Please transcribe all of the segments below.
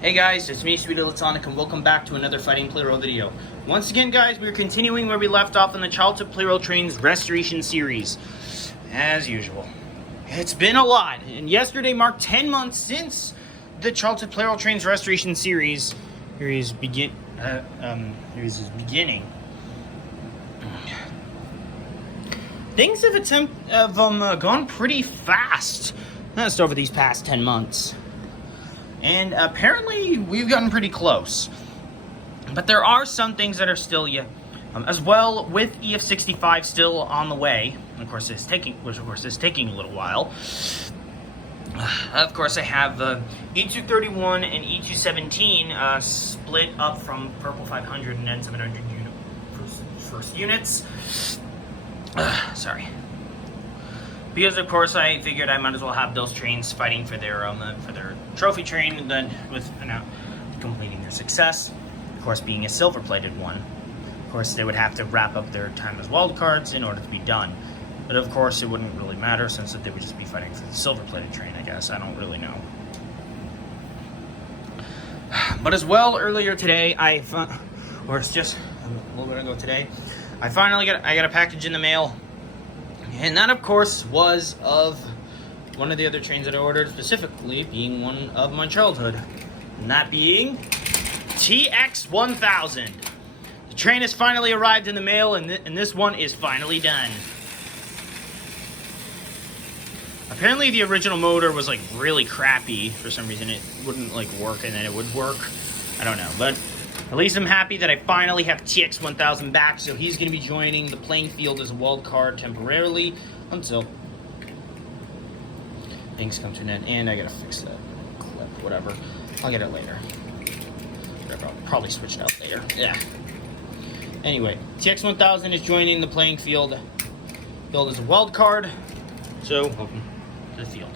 Hey guys, it's me, Sweet Little Tonic, and welcome back to another Fighting Plarail video. Once again, guys, we're continuing where we left off in the Childhood Plarail Trains Restoration series. As usual. It's been a lot, and yesterday marked 10 months since the Childhood Plarail Trains Restoration series is beginning. Things have gone pretty fast, just over these past 10 months. And apparently, we've gotten pretty close. But there are some things that are still yet, as well with EF65 still on the way. And of course, it's taking a little while. Of course, I have E231 and E217 split up from Purple 500 and N700 first units. Sorry. Because of course I figured I might as well have those trains fighting for their trophy train, and then with completing their success. Of course, being a silver-plated one, of course they would have to wrap up their time as wildcards in order to be done. But of course, it wouldn't really matter since they would just be fighting for the silver-plated train. I guess I don't really know. But as well, earlier today, or it's just a little bit ago today, I got a package in the mail. And that, of course, was of one of the other trains that I ordered, specifically being one of my childhood. And that being TX1000. The train has finally arrived in the mail, and this one is finally done. Apparently, the original motor was, like, really crappy. For some reason, it wouldn't, like, work, and then it would work. I don't know, but at least I'm happy that I finally have TX1000 back, so he's going to be joining the playing field as a wild card temporarily until things come to an end. And I gotta fix that clip, whatever. I'll get it later. I'll probably switch it out later. Yeah. Anyway, TX1000 is joining the playing field as a wild card, so welcome to the field.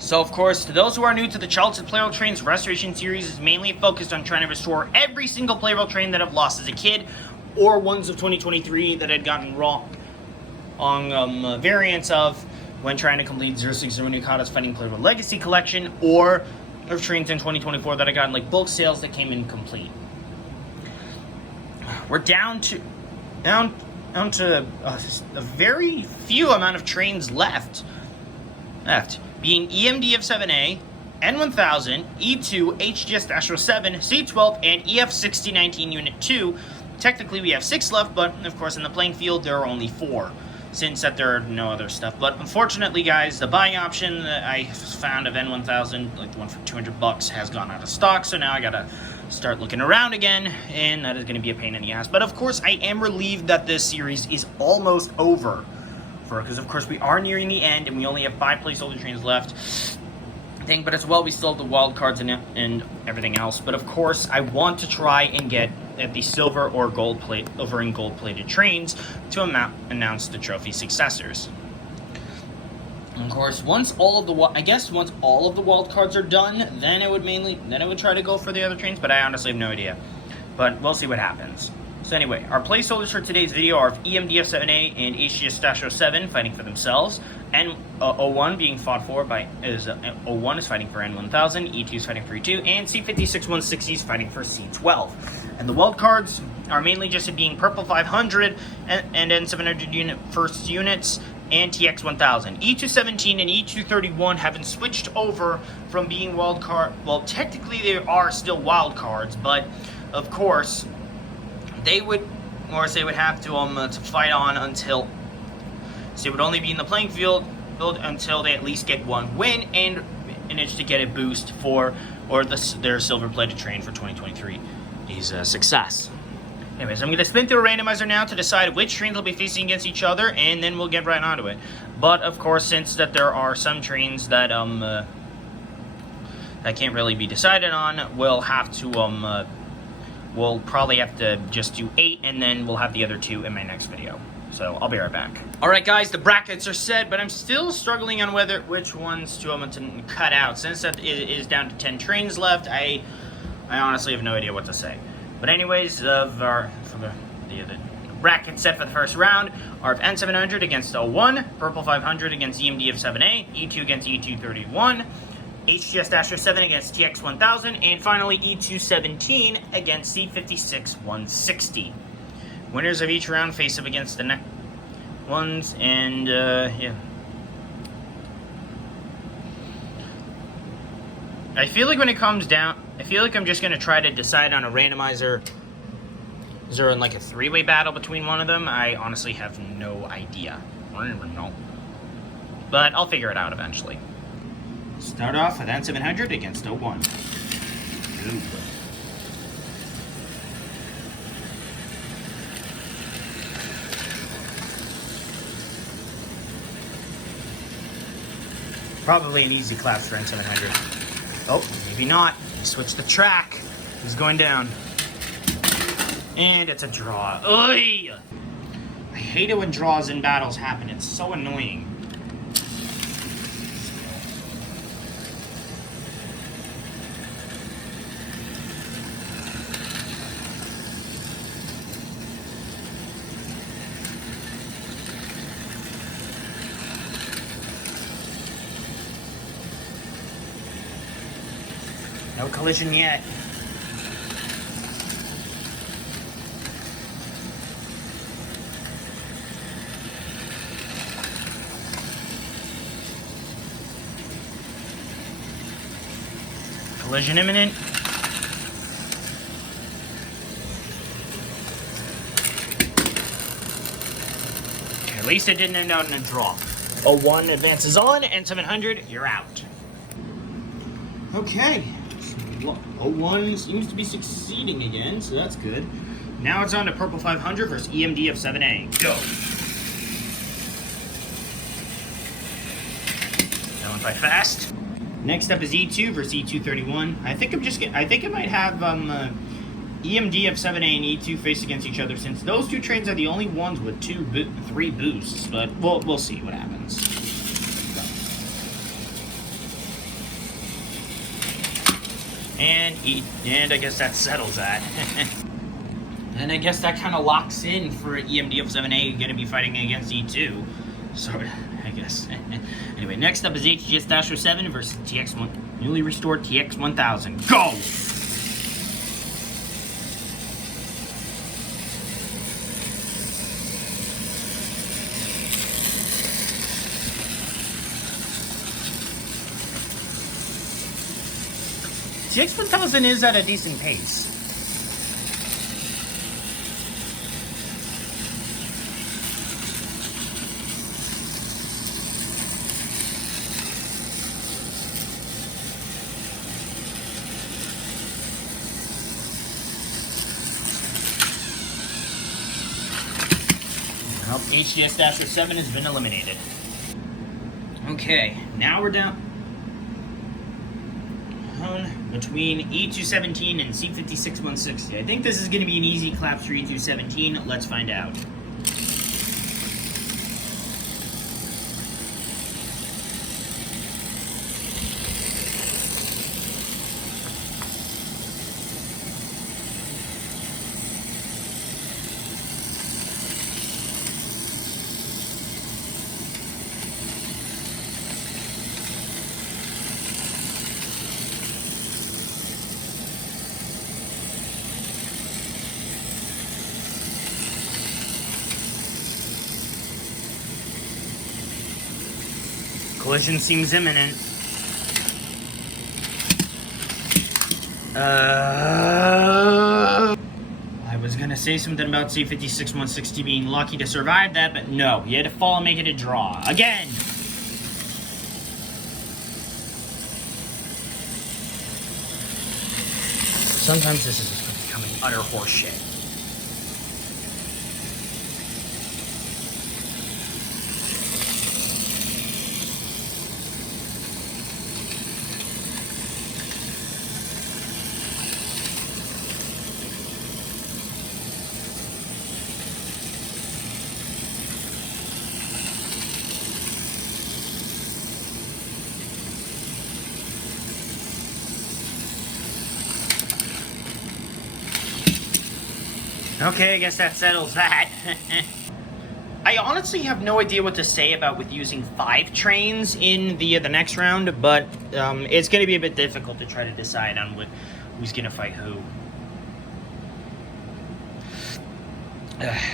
So, of course, to those who are new to the Childhood Plarail Trains Restoration series, is mainly focused on trying to restore every single Plarail train that I've lost as a kid, or ones of 2023 that I'd gotten wrong on variants of when trying to complete 060 Nukata's Fighting Plarail Legacy Collection, or of trains in 2024 that I got in like bulk sales that came incomplete. We're down to a very few amount of trains left. Being EMDF7A, N1000, E2, HGS-07, C12, and EF6019 Unit 2. Technically, we have 6 left, but of course, in the playing field, there are only 4, since that there are no other stuff. But unfortunately, guys, the buying option that I found of N1000, like the one for $200, has gone out of stock, so now I gotta start looking around again, and that is gonna be a pain in the ass. But of course, I am relieved that this series is almost over. Because of course we are nearing the end and we only have 5 placeholder trains left. But as well, we still have the wild cards and everything else. But of course, I want to try and get at the silver or gold gold-plated trains to announce the trophy successors. And of course, once all of the wild cards are done, then I would try to go for the other trains. But I honestly have no idea. But we'll see what happens. So anyway, our placeholders for today's video are EMDF7A and HGS-07 fighting for themselves, and O1 being fought for O1 is fighting for N1000, E2 is fighting for E2, and C56-160 is fighting for C12. And the wild cards are mainly just being Purple 500 and N700 first units and TX1000. E217 and E231 have been switched over from being wild card. Well, technically they are still wild cards, but of course they would have to fight on until, so they would only be in the playing field until they at least get one win and manage to get a boost their silver-plated train for 2023 is a success. Anyways, I'm going to spin through a randomizer now to decide which trains will be facing against each other, and then we'll get right onto it. But of course, since that there are some trains that that can't really be decided on, we'll have to we'll probably have to just do 8, and then we'll have the other 2 in my next video. So I'll be right back. Alright guys, the brackets are set, but I'm still struggling on which ones to cut out. Since that it is down to 10 trains left, I honestly have no idea what to say. But anyways, the bracket set for the first round are of N700 against O1, Purple 500 against EMDF7A, E2 against E231, HGS-7 against TX1000, and finally E217 against C56-160. Winners of each round face up against the next ones, and yeah. I feel like when it comes down, I feel like I'm just going to try to decide on a randomizer. Is there like a three-way battle between one of them? I honestly have no idea. I don't even know. But I'll figure it out eventually. Start off with N700 against 01. Ooh. Probably an easy collapse for N700. Oh, maybe not. Switch the track. He's going down. And it's a draw. Oy! I hate it when draws in battles happen. It's so annoying. No collision yet. Collision imminent. At least it didn't end out in a draw. 01 advances on, and 700, you're out. Okay. 01 seems to be succeeding again, so that's good. Now it's on to Purple 500 versus EMD of 7A. Go. That went by fast. Next up is E2 versus E231. I think I might have EMD of 7A and E2 face against each other, since those two trains are the only ones with 3 boosts. But we'll see what happens. And I guess that settles that. And I guess that kind of locks in for EMD of 7A going to be fighting against E2. So, I guess. Anyway, next up is HGS-7 versus TX1, newly restored TX1000. Go! TX1000 is at a decent pace. Well, HGS-7 has been eliminated. Okay, now we're down between E217 and C56-160. I think this is going to be an easy collapse for E217. Let's find out. Collision seems imminent. I was gonna say something about C56-160 being lucky to survive that, but no, he had to fall and make it a draw. Again! Sometimes this is just becoming utter horseshit. Okay, I guess that settles that. I honestly have no idea what to say about with using 5 trains in the next round, but it's going to be a bit difficult to try to decide on who's going to fight who.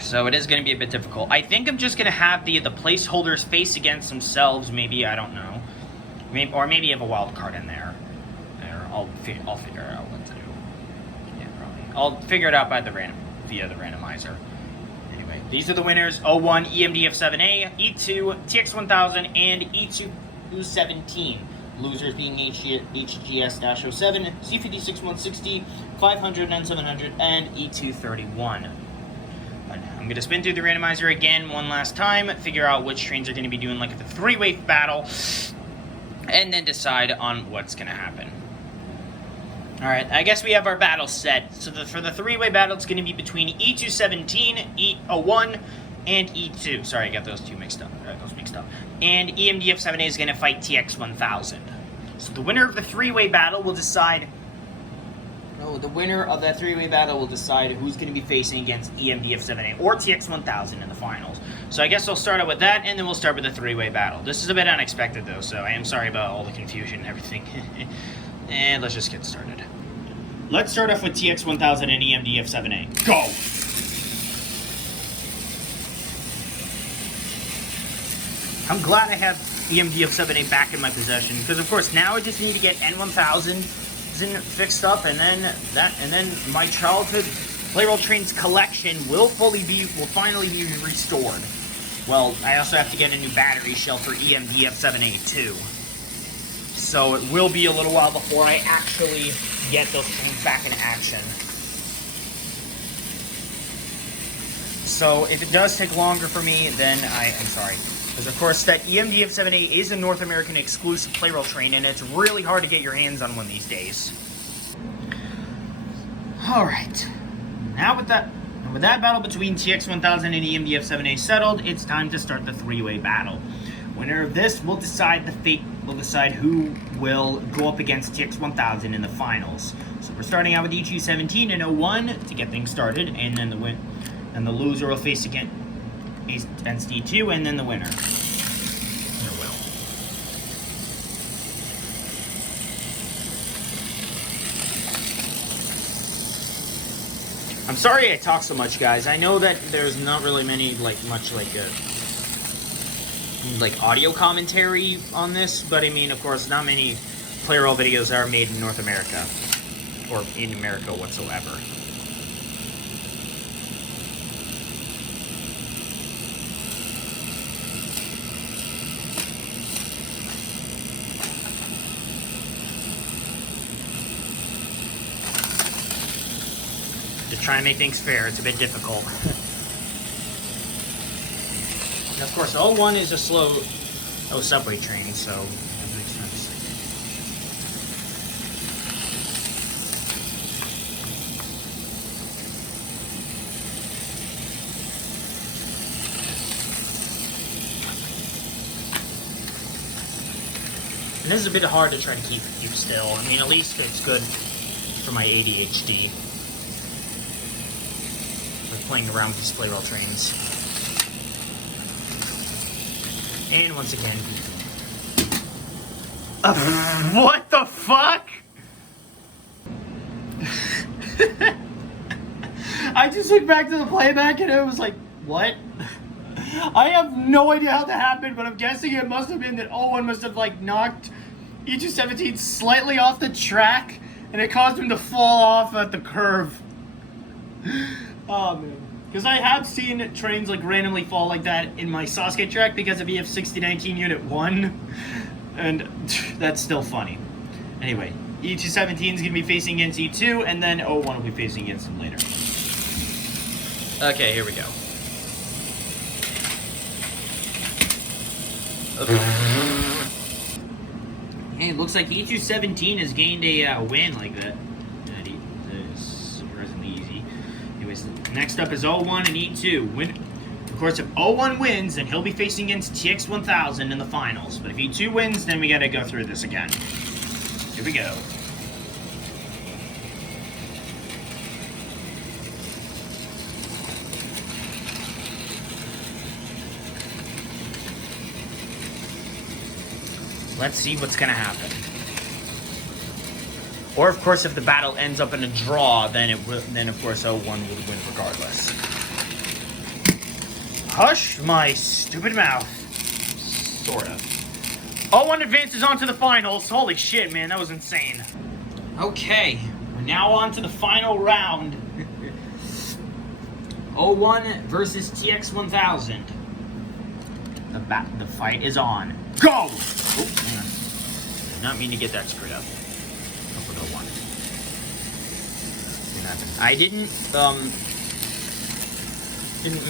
So it is going to be a bit difficult. I think I'm just going to have the placeholders face against themselves. Maybe, I don't know. Maybe have a wild card in there. I'll figure out what to do. Yeah, probably. I'll figure it out via the randomizer. Anyway, these are the winners: 01 EMDF7A, E2 TX1000, and E217. Losers being HGS-07, C56-160, 500, N700, and E231. I'm going to spin through the randomizer again one last time, figure out which trains are going to be doing like the 3-way battle, and then decide on what's going to happen. Alright, I guess we have our battle set. So for the 3-way battle, it's going to be between E217, E01, and E2. Sorry, I got those mixed up. And EMDF7A is going to fight TX1000. So the winner of the 3-way battle will decide... the winner of that 3-way battle will decide who's going to be facing against EMDF7A or TX1000 in the finals. So I guess I'll start out with that, and then we'll start with the 3-way battle. This is a bit unexpected, though, so I am sorry about all the confusion and everything. And let's just get started. Let's start off with TX1000 and EMDF7A. Go! I'm glad I have EMDF7A back in my possession, because of course now I just need to get N1000 fixed up, and then my Childhood Plarail Trains collection will finally be restored. Well, I also have to get a new battery shell for EMDF7A too. So it will be a little while before I actually get those trains back in action. So if it does take longer for me, then I'm sorry. Because of course that EMDF7A is a North American exclusive Plarail train, and it's really hard to get your hands on one these days. Alright. Now with that battle between TX1000 and EMDF7A settled, it's time to start the 3-way battle. Winner of this will decide who will go up against TX1000 in the finals. So we're starting out with E217 and 01 to get things started, and then the loser will face against E2, and then the winner. I'm sorry I talk so much, guys. I know that there's not really much audio commentary on this, but I mean, of course, not many Plarail videos are made in North America, or in America whatsoever. Just trying to make things fair. It's a bit difficult. And of course, 01 is a slow subway train, so that makes sense. And this is a bit hard to try to keep still. I mean, at least it's good for my ADHD. Playing around with these Plarail trains. And once again, what the fuck? I just looked back to the playback and it was like, what? I have no idea how that happened, but I'm guessing it must have been that 01 must have knocked E217 slightly off the track, and it caused him to fall off at the curve. Oh man, because I have seen trains randomly fall like that in my Sasuke track because of EF6019 Unit 1, and that's still funny. Anyway, E217 is going to be facing against E2, and then 01 will be facing against him later. Okay, here we go. Hey, it looks like E217 has gained a win like that. Surprisingly easy. Anyways, next up is 01 and E2. Of course, if 01 wins, then he'll be facing against TX1000 in the finals. But if E2 wins, then we gotta go through this again. Here we go. let's see what's gonna happen. Or of course, if the battle ends up in a draw, then of course 01 would win regardless. Hush my stupid mouth. Sorta. 01 advances on to the finals. Holy shit, man, that was insane. Okay, we're now on to the final round. 01 versus TX1000. The fight is on. Go! Oh, hang on. Did not mean to get that screwed up. Up with 01. I didn't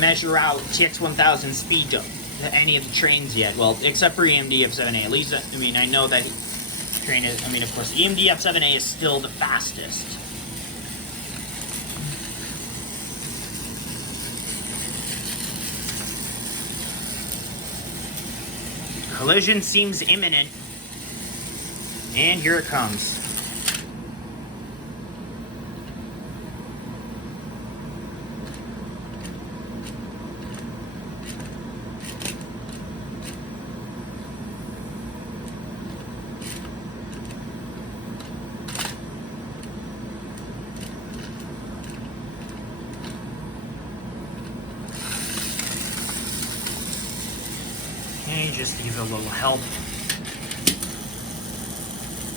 measure out TX1000 speed to any of the trains yet. Well, except for EMD F7A. At least, I mean, I know that train is, I mean, of course, EMD F7A is still the fastest. Collision seems imminent. And here it comes. Just give it a little help.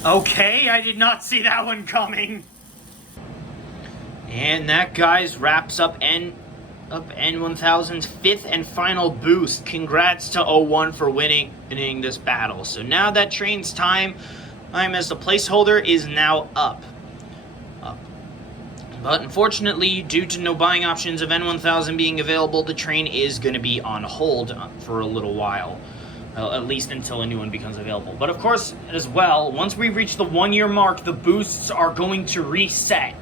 Okay, I did not see that one coming. And that, guys, wraps up N1000's fifth and final boost. Congrats to 01 for winning this battle. So now that train's time as the placeholder is now up. But unfortunately, due to no buying options of N1000 being available, the train is going to be on hold for a little while. At least until a new one becomes available. But of course, as well, once we reach the 1 year mark, the boosts are going to reset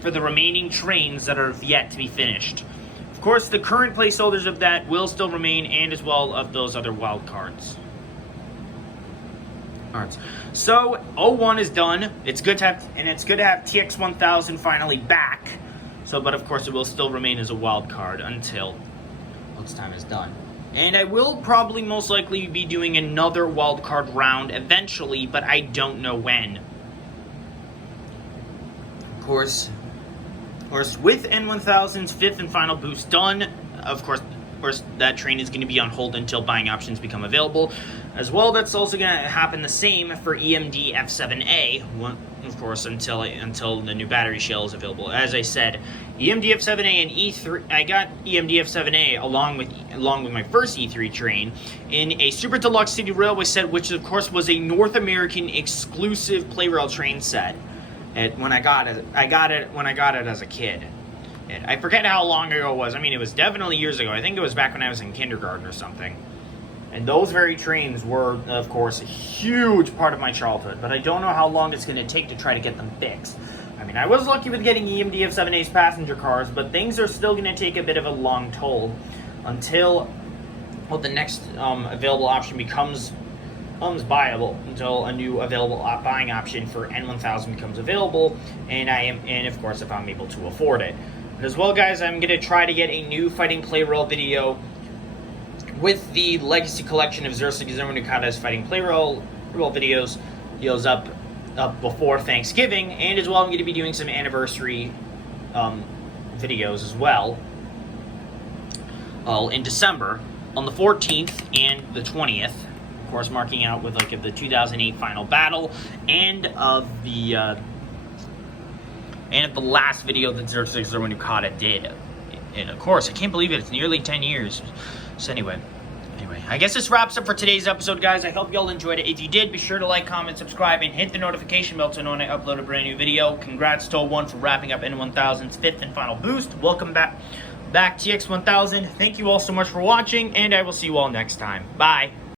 for the remaining trains that are yet to be finished. Of course, the current placeholders of that will still remain, and as well of those other wild cards. Alright, so 01 is done. It's good to have, TX1000 finally back. So, but of course, it will still remain as a wild card until its time is done. And I will probably most likely be doing another wildcard round eventually, but I don't know when. Of course, with N1000's fifth and final boost done, of course that train is going to be on hold until buying options become available. As well, that's also going to happen the same for EMD F7A, of course, until the new battery shell is available. As I said, EMD F7A and E3, I got EMD F7A along with my first E3 train in a Super Deluxe City Railway set, which of course was a North American exclusive Plarail train set. When I got it as a kid. And I forget how long ago it was. I mean, it was definitely years ago. I think it was back when I was in kindergarten or something. And those very trains were, of course, a huge part of my childhood. But I don't know how long it's going to take to try to get them fixed. I mean, I was lucky with getting EMD F7A's passenger cars, but things are still going to take a bit of a long toll until the next available option becomes viable, until a new available buying option for N1000 becomes available, and of course if I'm able to afford it. And as well, guys, I'm going to try to get a new Fighting Plarail video with the Legacy Collection of Zero60 Nukata's Fighting Plarail videos up before Thanksgiving, and as well I'm going to be doing some anniversary videos as well in December on the 14th and the 20th, of course, marking out with the 2008 final battle and of the last video that Zero60 Nukata did. And of course, I can't believe it, it's nearly 10 years. So anyway, I guess this wraps up for today's episode, guys. I hope y'all enjoyed it. If you did, be sure to like, comment, subscribe, and hit the notification bell to know when I upload a brand new video. Congrats to 01 for wrapping up N1000's fifth and final boost. Welcome back TX1000. Thank you all so much for watching, and I will see you all next time. Bye.